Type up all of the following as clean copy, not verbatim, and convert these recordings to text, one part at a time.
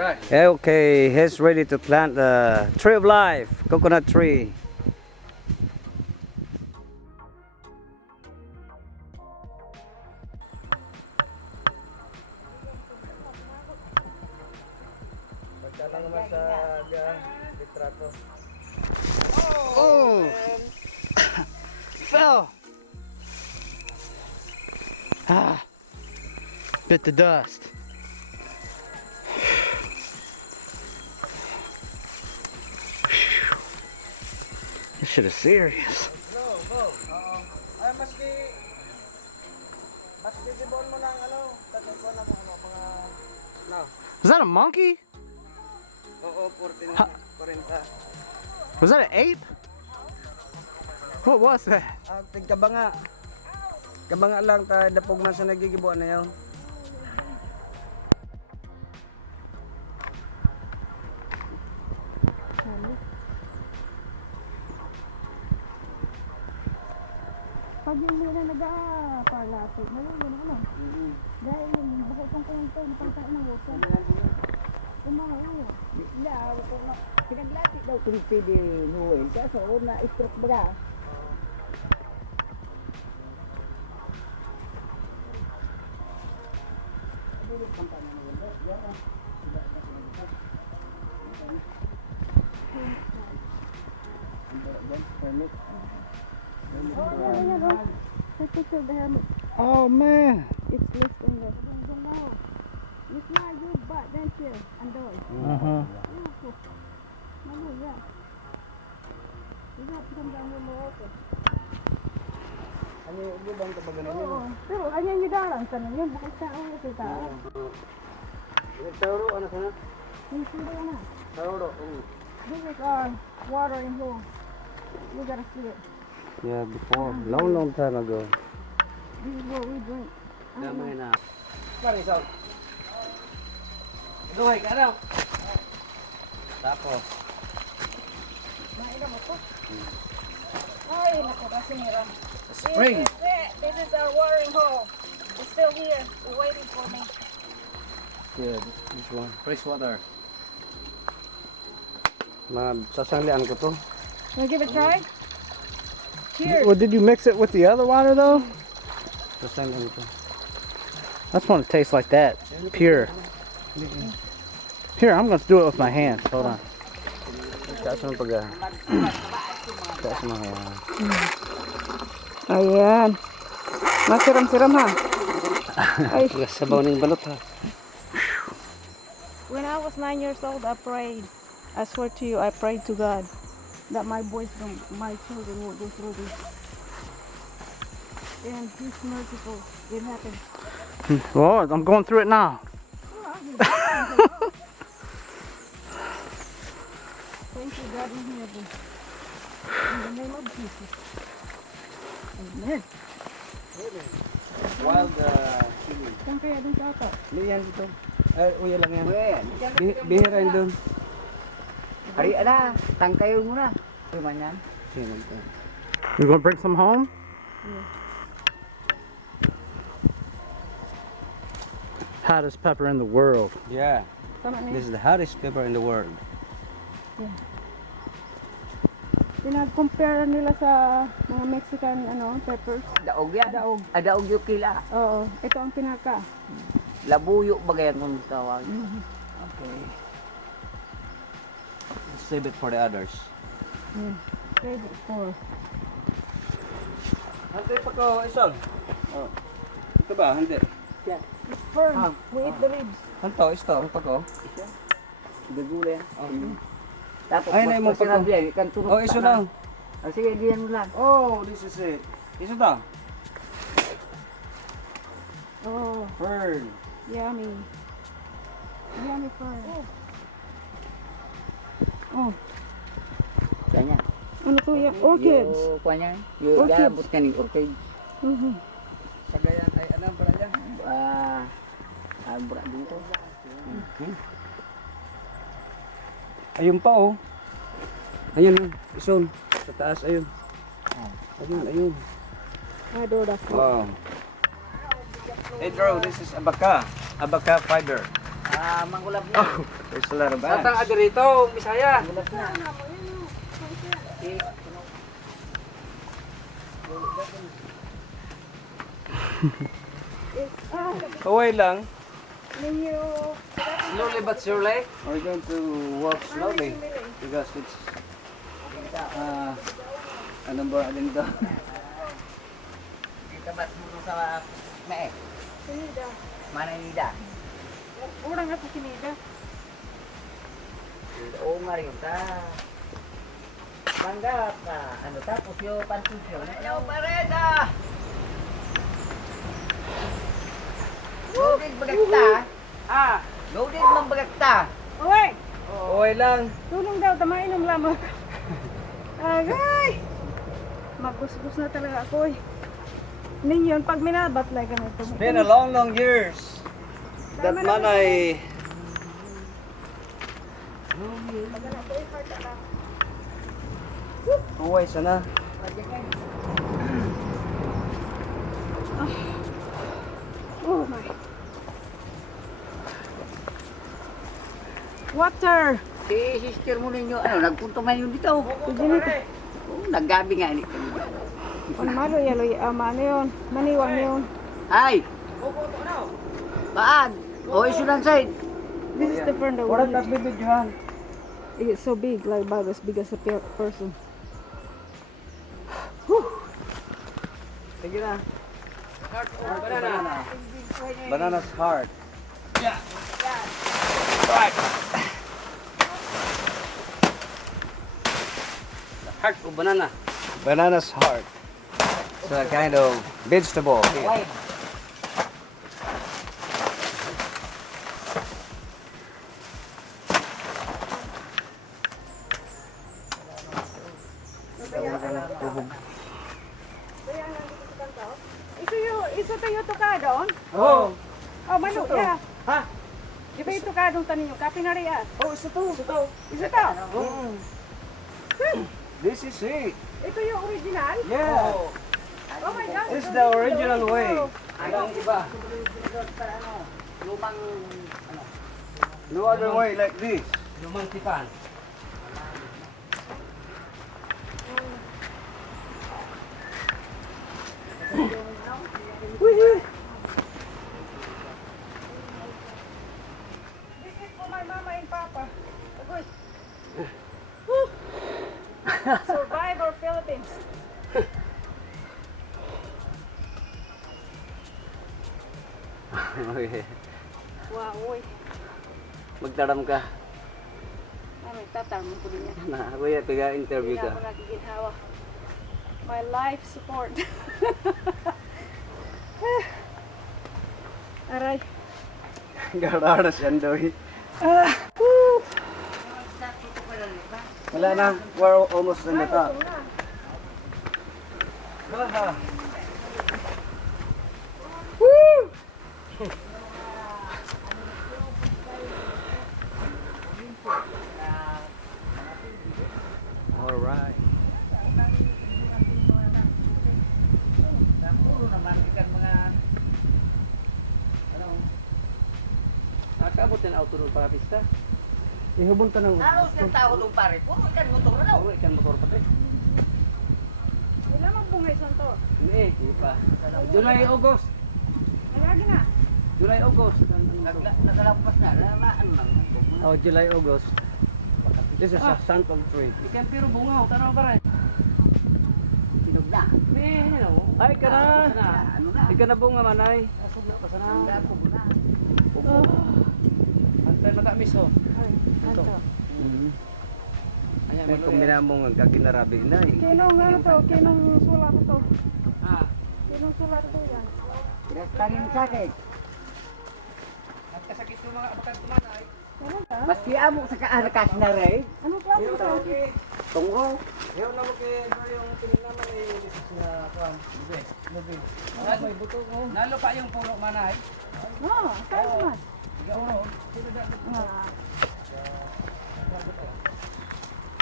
Right. Okay, he's ready to plant the tree of life, coconut tree. Oh! Fell! Ah! Bit the dust. This shit is serious. Ay, maski dibon mo ng ano, tatagpuan na mo mga no. Was that a monkey? Oo, 40. Was that an ape? What was that? Tigkabanga. Kabanga lang ta dapog man sa nagigibuan na yaw. Pag yung muna nag-parlapit, nalulun ano? Dahil yung bakit kong kulantay, napangkain ng water. Umahaw. Hindi, pinaglapit daw kung pwede nuwin. Kaso, na-stroke ba? Oh man! It's less than that. Don't know. It's not your butt, that's here. Andoi. Uh-huh. Malu, ya. You have to come down here more often. Ano yung bang kapag ganun Oo. Pero, ayan yung dalang sana. Yan, bakit sa ako sa tao. Tauro, ano sana? Yung sila na. Tauro. This is our water in here. You gotta see it. Yeah, before. Long time ago. This is what we drink. Damay na. Parisal. Duhay ka daw. Tapos. Maila mo po. Ay, naku, kasinira. Spring. This is our watering hole. It's still here. It's waiting for me. Yeah, this one. Fresh water. Sasalian ko to. Wanna give it a try? Here. Well, did you mix it with the other water though? Sasalian ko to. I just want to taste like that. Pure. Here, I'm going to do it with my hands. Hold on. Taas mo pag... Taas mo. Ayan. Masiram-siram ha. Ay. Sabaw ng balot ha. When I was 9 years old, I prayed. I swear to you, I prayed to God that my my children won't go through this. And He's merciful. It happened. Well, I'm going through it now. Thank you, God in heaven. In the name of Jesus. Amen. Wild chili. Saan kaya din sa ata? Hindi yan dito. Ay, uya lang yan. Bihira yun doon. Hari ada, tangkayo mo na. Gimana? You going to bring some home? Yeah. Hottest pepper in the world. Yeah. Tama na This yun. is the hottest pepper in the world. Yeah. Pinag-compare nila sa mga Mexican peppers. Daog yan. Daog. Daog yung kila. Oo. Ito ang pinaka. Labuyo ba ganyan kung tawag? Okay. Save it for the others. Yeah. Ready for. Hantay pa ko, Isol. Oh. Ito ba? Hindi. It's firm. We eat the ribs. Hanto, ito. Ang pa ko. Gagula yan. Tapos Ay, na yung masarap pagko- yan. Ikan turok Oh, iso lang. Sige, diyan mo lang. Oh, this is it. Iso daw. Oh, Fern. yummy. Yummy fern. Oh, Kanya. ano to yan? Orchids. Yung kanya. Yung Orchids. gabot ka ni orchid. Mhm. Sagayan ay ano pala dyan? Burak dito. Ayun pa oh. Ayun, Ison. Sa taas, ayun. Ayun, ayun. I do that. Wow. Hey Drew, this is abaca. Abaca fiber. Mangulab na. Oh, there's a lot of Satang bags. ada rito, Bisaya. Mangulab na. Kaway lang. Ninyo. Slowly but surely. We're going to walk slowly because it's anong ba alin to? Kita ba mo sa Mae? Sinida. Mananida. Urang nga sa sinida. Oo nga rin ta. Panggap ka. Ano tapos yung pansusyo. Hello, Pareda! Loaded bagagta. Loaded mang bagagta. Uy! Kaway lang. Tulong daw, tamainom lamang. Agay! Magusgus na talaga ako eh. Ninyon, pag minabatlay ka na ito. It's been a long years. That man ay kaway sana. Oh my. Water! Si sister mo ninyo, nagpunto man yun dito. Sige nito. Oo, naggabi nga ni. Ano malo yaloy, ano yun? Maniwang yun. Ay! Paan? O, isunan side. This is different though. Wala tas bibidyohan. It's so big, like about as big as a person. Sige na. Banana. Banana's hard. Heart of banana. Banana's hard. It's a kind of vegetable. Why? Isa tayo tukadon? Oh, Oh, malo, ya. ha? Di ba yung tukadong tanin yung kape na rin ah? Oh, isa to. Isa to? This is it. Ito yung original? Yeah. Oh my God. It's the original way. Ang iba. Lumang, No other way like this. Lumang tipan. This is for my mama and papa. Agoy. Survivor Philippines. Okay. Wow, uy. Magtaram ka. Ano, tatanong ko din yan. Na, kuya, piga-interview Hindi na ka. ako nagiginhawa. My life support. Aray. Gararas yan daw eh. Woo! Wala na. We're almost in the top. Ito na. Woo! Alright. puro naman ikan mga, Nakabot yan auto doon para pista. Ihubon ka ng halos ng tao doon pare. Puro ikan motor na daw. Oo, ikan motor pa rin. Ilan ang bungay santo? Hindi, hindi pa. July, August. Nalagi na. July, August. Nagalampas na. Ano lang. Oh, July, August. This is a sample tree. Ikan pero bungaw, tanaw pa rin. Kinog na. May, Ay, ka na. Ano na. Ika na bunga manay. Asog na pa Ang sana. dako mo na. Antay matamis oh. Ay, santo. Ayan, May kumbina mo nga kaginarabi na eh. Kinong ano to? Kinong sulat to? Ah, Kinong sulat to yan? Pinastangin sa akin. at kasakit yung mga abakan tumanay. Ano ka? Maski amo sa kaanakas na rin. Ano klase to? Tungo. Ayaw na mo kay yung pininaman eh. Na kwan. May buto mo. Nalo pa yung puno manay. No, tayo naman. Gauro. Ah.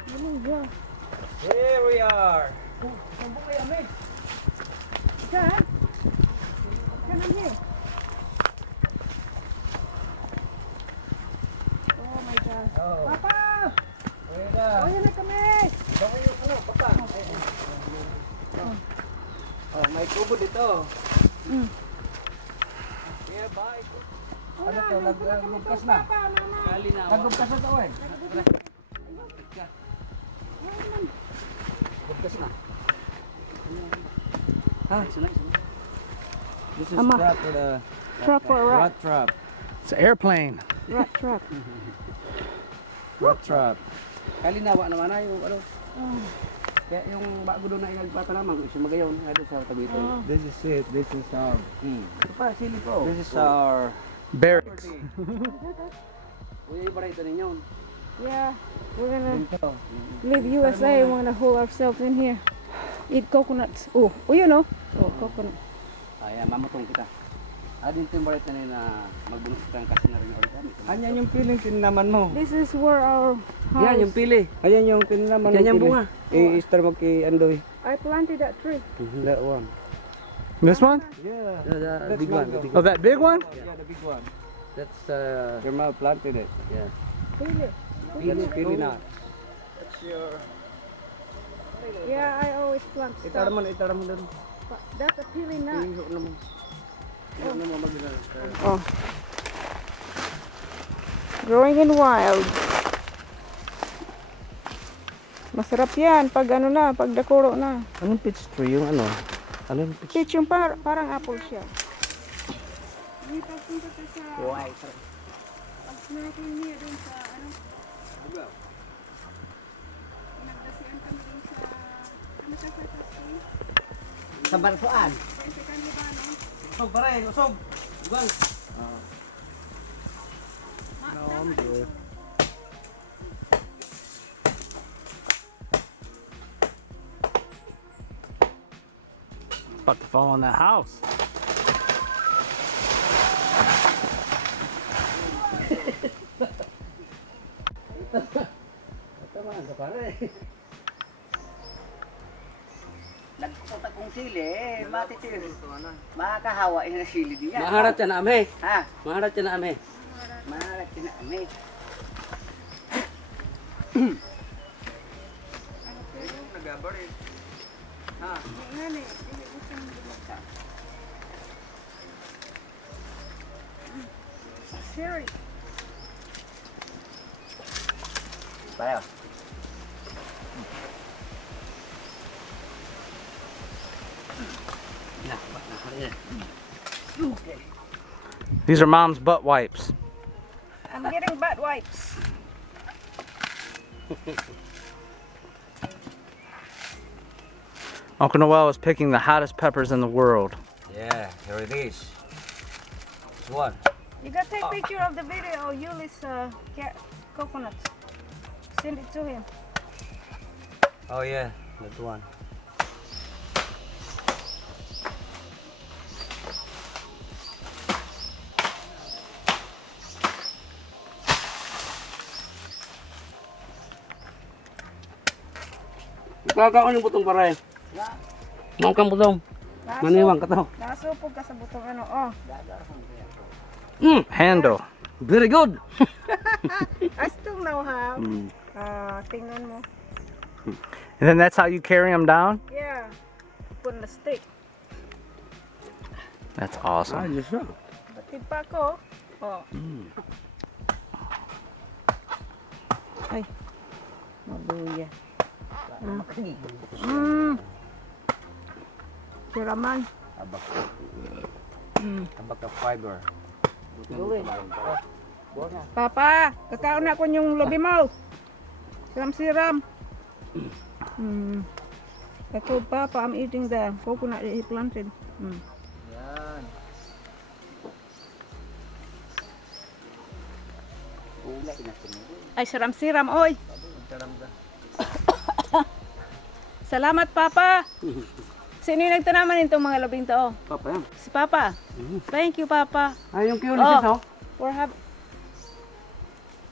Ano yun? Here we are. Sambong kayo, May. Diyan? Kanan niya. Papa! Pwede. Oh, yan na kami! Bakit yung ano, papa? Oh, may tubo dito. Mm. Yeah, bye. Ano to, nagugkas na? Papa, mama! Nagugkas na to eh. Nagugkas na. Ha? This is Ama. trap for the Trap or rat? rat trap. It's an airplane. Rat trap. Rat trap. Kalinawa naman na yung ano. Oh. Kaya yung bago doon na inagpatanaman, gusto magayon. Ano sa tabi ito. Oh. This is it. This is our... Pa, sili ko. This is our... Barracks. Uy, yung parito ninyo. Yeah, we're gonna Dito. leave USA. We're gonna hold ourselves in here. Eat coconuts. Oh, you know. Oh, coconut. Ayan, mamutong kita. Adin yung parito na magbunot kita kasi na rin ulit kami. Ayan yung piling tininaman mo. This is where our house. Yan yung pili. Ayan yung tininaman. Yan yung bunga. I-star mo kay Andoy. I planted that tree. That one. This one? Yeah. The big one. Oh, that big one? Yeah, the big one. That's your mom planted it. Yeah. Really? Pili na. That's your... Yeah, I always plant Itara stuff. mo doon. That's a pili nut. Iho naman. Iho naman magina. Oh. Growing in wild. Masarap yan pag ano na, pag dakuro na. Anong peach tree yung ano? Anong peach? Peach yung parang apple siya. May pagpunta ka sa... White. Pag snorkeling niya dun sa ano... Nagdasian kami dun sa... Ano ka sa taxi? Sa Barsoan. Pwede ka niyo ba, no? Usog pare, usog. Dugang. No, I'm good. About to fall in that house. Tama ka pare. Nagpunta kong sili, matitir. Makakahawa yung sili niya. Maharat yan na ame. Ha? Maharat yan na ame. Maharat yun na kami. Nagabarit. Ha? Nga ni, hindi gusto mo bumagka. Sherry. Tayo. These are mom's butt wipes. I'm getting butt wipes. Uncle Noel is picking the hottest peppers in the world. Yeah, here it is. This one. You gotta take picture of the video. Yuli's coconuts. Send it to him. Oh yeah, that one. Kaka ng butong pare. Mau kang butong. Maniwang ka to. Nasupog ka sa butong ano. Oh. Handle. Very good. I still know how. Tingnan mo. And then that's how you carry them down? Yeah. Put on the stick. That's awesome. Ayos siya. Batid pa ako. Oh. Ay. Mabuya. Siraman. Tabak ka fiber. Papa, kakaon na ko yung lobi mo. Siram-siram. Ako, Papa, I'm eating the coconut that he planted. Yan. Ay, siram-siram, oy. Salamat, Papa. Sino yung nagtanaman nitong mga labing to? Papa yan. Si Papa. Thank you, Papa. Ay, yung Ulysses oh. For have...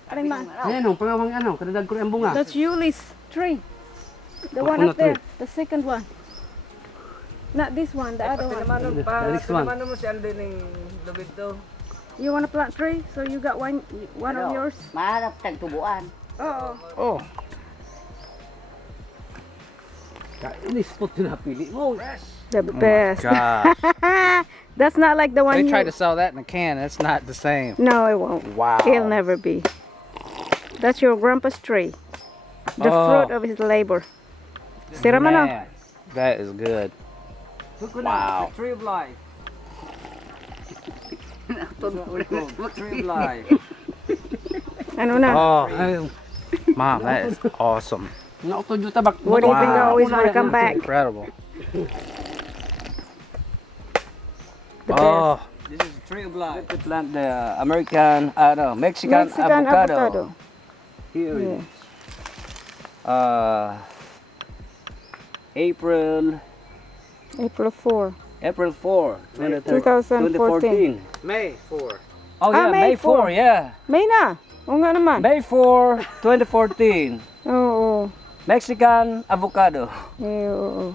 Aling man. Ayan o, pangawang ano, kadadag ko yung bunga. That's Yuli's tree. The one Coconut up there. The second one. Not this one, the other one. The next one. Ano mo si Aldo ng lubid to? You want to plant tree? So you got one of yours? Maharap tagtubuan. Oo. Oh, Ini spot na napili mo. The best. gosh. That's not like the one They you... tried to sell that in a can. It's not the same. No, it won't. Wow. It'll never be. That's your grandpa's tree. The Oh. fruit of his labor. Sira man oh. Man, that is good. Wow. Tree of life. Tree of life. Ano na? Oh, Mom, that is awesome. Nautod yung tabak. What do you think I Wow. always want to come back? Incredible. The best. Oh, This is a tree of life. Let's plant the American, Mexican, Mexican avocado. avocado. Here Yeah. it is. April April 4. April 4, 2014. 2014. May 4. Oh yeah, May May 4, yeah. May na. O nga naman. May 4, 2014. Oo. Mexican avocado. Oo.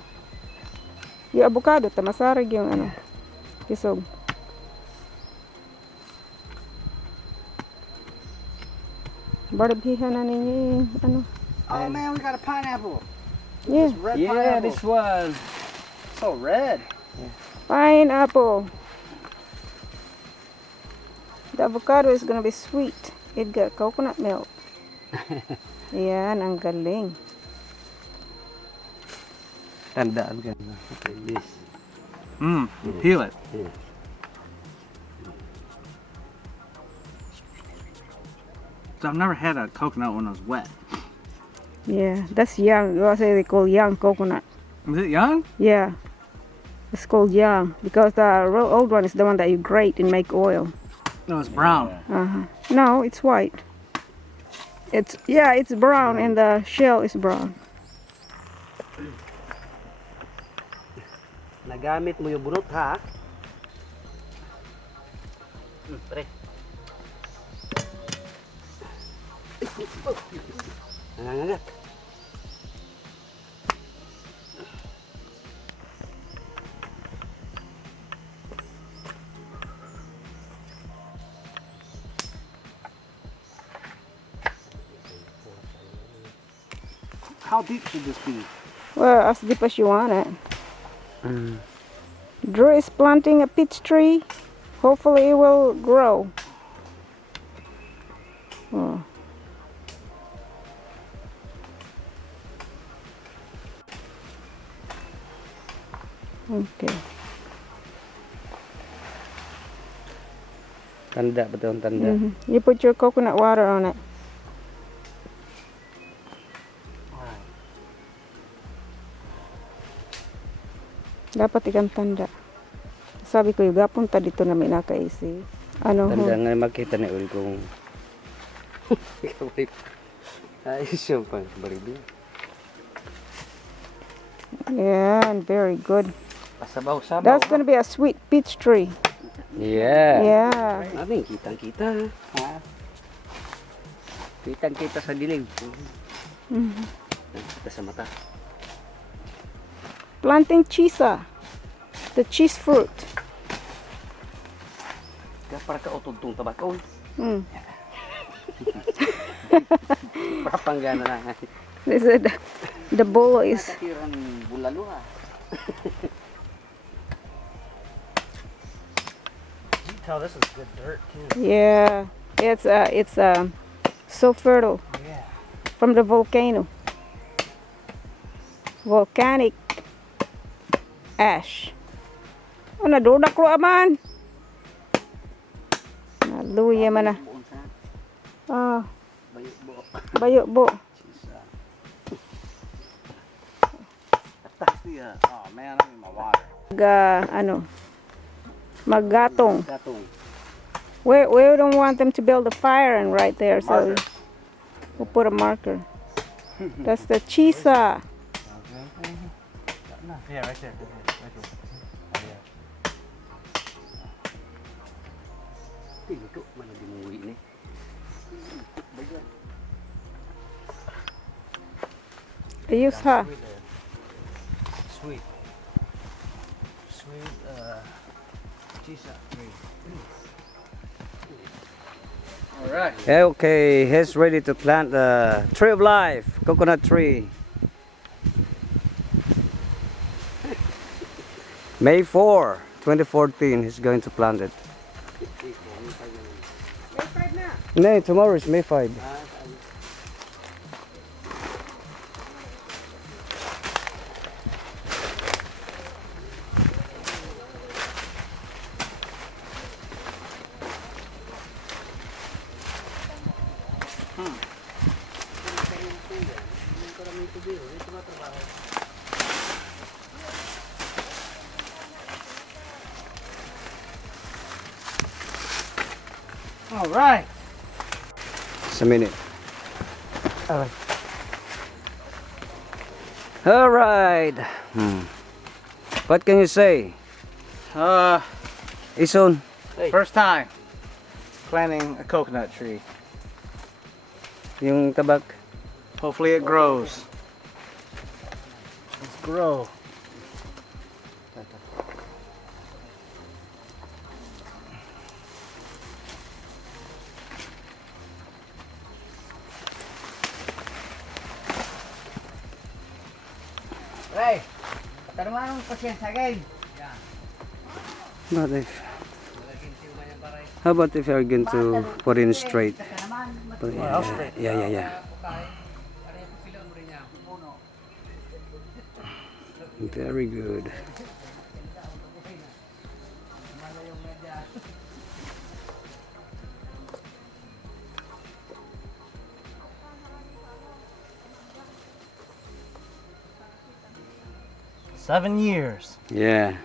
Yung avocado, tamasarig yung ano. Kisog. Barbihan na ninyo yung ano. Oh man, we got a pineapple. Yeah. Red Yeah, pineapple. this one. So red. Pineapple. The avocado is gonna be sweet. It got coconut milk. Yan, ang galing. Tandaan ka na. Okay, this. Peel it. Yeah. So I've never had a coconut when it was wet. Yeah, that's young. You say they call young coconut. Is it young? Yeah. It's called young because the real old one is the one that you grate and make oil. No, it's brown. Uh-huh. No, it's white. It's brown and the shell is brown. Nagamit mo yung bunot ha? Pare. Nangangagat. How deep should this be? Well, as deep as you want it. Drew is planting a peach tree. Hopefully it will grow. Oh. Okay. Tanda, betul tanda. You put your coconut water on it. Dapat ikang tanda. Sabi ko yung gapunta dito na may nakaisi. Ano Tanda ho? nga makita ni Ul kung ayos yung pang barido. Yeah, very good. Pasabaw-sabaw. That's gonna be a sweet peach tree. Yeah. Yeah. Natin, kitang-kita. Ha? Kitang-kita sa dilim. Mhm. Kita sa mata. Planting chisa, the cheese fruit. Kaya para ka utog-tong tabakon. Mm. Papanggana na. This is the bowl is Nakatiran bulalo ha. You can tell this is good dirt too. yeah. It's so fertile Yeah. from the volcano. Volcanic ash. Oh, nadudak lo aman. Naluya man na. Ah, Bayo-bo. bayo bo. Atas niya. Oh man, I need my water. Maggatong. Gatong. We don't want them to build a fire and right there, so we'll put a marker. That's the chisa. Yeah, right there. Right there. Tingko man na dimuwi ni. Ayos ha. Sweet. Sweet, chisa tree. Alright. Okay, he's ready to plant the tree of life, coconut tree. May 4, 2014, he's going to plant it. May 5 na. No, tomorrow is May 5. Alright. Just a minute. Alright. What can you say? Ison? First time planting a coconut tree. Yung tabak? Hopefully it grows. Let's grow. Hey, Catanduanes mo pasyensya again. But if, how about if you're going to put in straight? Put in- yeah. Very good. $7 years. Yeah.